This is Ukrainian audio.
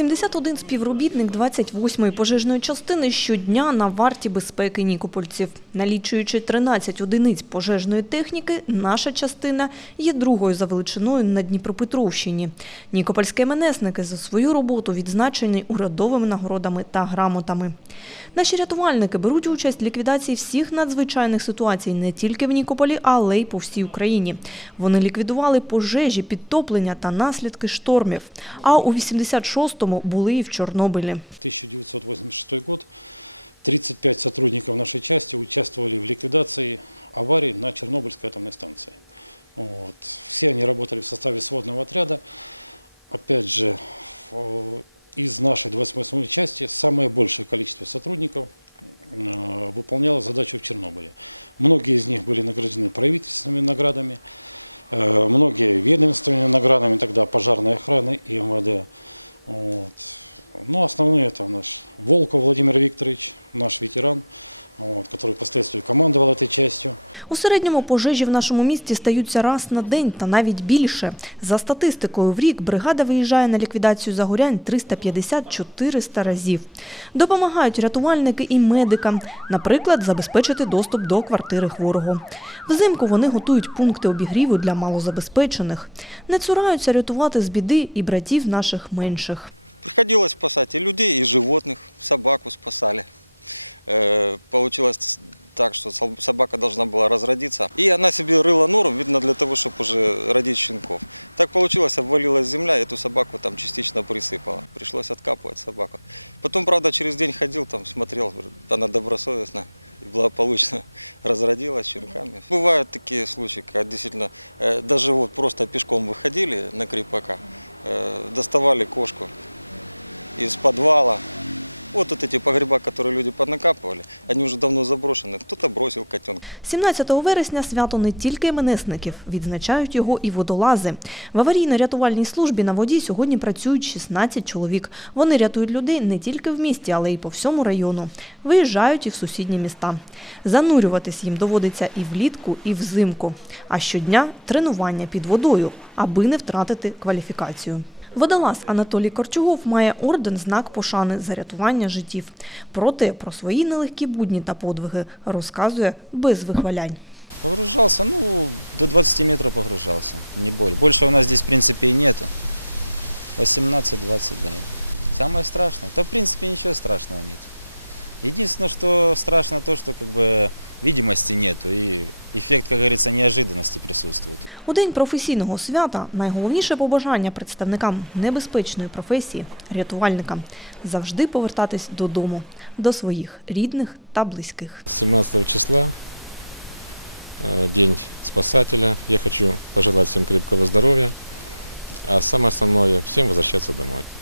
71 співробітник 28-ї пожежної частини щодня на варті безпеки нікопольців. Налічуючи 13 одиниць пожежної техніки, наша частина є другою за величиною на Дніпропетровщині. Нікопольські МНСники за свою роботу відзначені урядовими нагородами та грамотами. Наші рятувальники беруть участь в ліквідації всіх надзвичайних ситуацій не тільки в Нікополі, але й по всій Україні. Вони ліквідували пожежі, підтоплення та наслідки штормів. А у 86-му були і в Чорнобилі. 1986 год. 35 сотрудников нашей части участвовали в ликвидации аварий на Чернобыльской атомной станции. Вот. Все они работали в составе сводного отряда. Опять же, из нашей 28-й части самое большее количество сотрудников э, выполняло задачу в Чернобыле. Многие из них были награждены правительственными наградами, э, многие ведомственными наградами, тогда пожарной охраны и МВД. Вот. Ну, основные это наш Волков Владимир Викторович, наш ветеран, вот, который впоследствии командовал этой частью. У середньому пожежі в нашому місті стаються раз на день та навіть більше. За статистикою, в рік бригада виїжджає на ліквідацію загорянь 350-400 разів. Допомагають рятувальники і медикам, наприклад, забезпечити доступ до квартири хворого. Взимку вони готують пункти обігріву для малозабезпечених. Не цураються рятувати з біди і братів наших менших. Приходилось спасать и людей, и животных. Собаку спасали. Э, Получилось так, что собака должна была разродиться. И она себе рыла нору, видно, для того, чтобы уже родить щенков. Так получилось, обвалилась земля, эту собаку там частично присыпала. Пришлось откапывать собаку. Потом, правда, через день ходил, там смотрел, она добросовестно благополучно разродилась щенками. Бывают такие случаи, когда действительно э, даже вот просто пешком выходили на крепака, э, доставали кошку из подвала. Вот, вот эти погреба, которые люди поднакапывали, они уже давно заброшены. Кто-то бросил котенка. 17 вересня свято не тільки іменесників, відзначають його і водолази. В аварійно-рятувальній службі на воді сьогодні працюють 16 чоловік. Вони рятують людей не тільки в місті, але й по всьому району. Виїжджають і в сусідні міста. Занурюватись їм доводиться і влітку, і взимку. А щодня тренування під водою, аби не втратити кваліфікацію. Водолаз Анатолій Корчугов має орден знак пошани за рятування життів. Проте про свої нелегкі будні та подвиги розказує без вихвалянь. Погружался, ну, до 20 метров погружался, не более. Больше у нас здесь, в принципе, и нету. 18-20, да. Самое страшное, да, в принципе, ничего страшного нет. Единственное, что страшно то, что как бы видимости нету и эффект, как говорится, неожиданности присутствует. У день професійного свята найголовніше побажання представникам небезпечної професії рятувальникам завжди повертатись додому, до своїх рідних та близьких. 17 числа, э, День спасателя. Я хочу пожелать всем крепкого здоровья, а самое основное – всем возвращаться домой.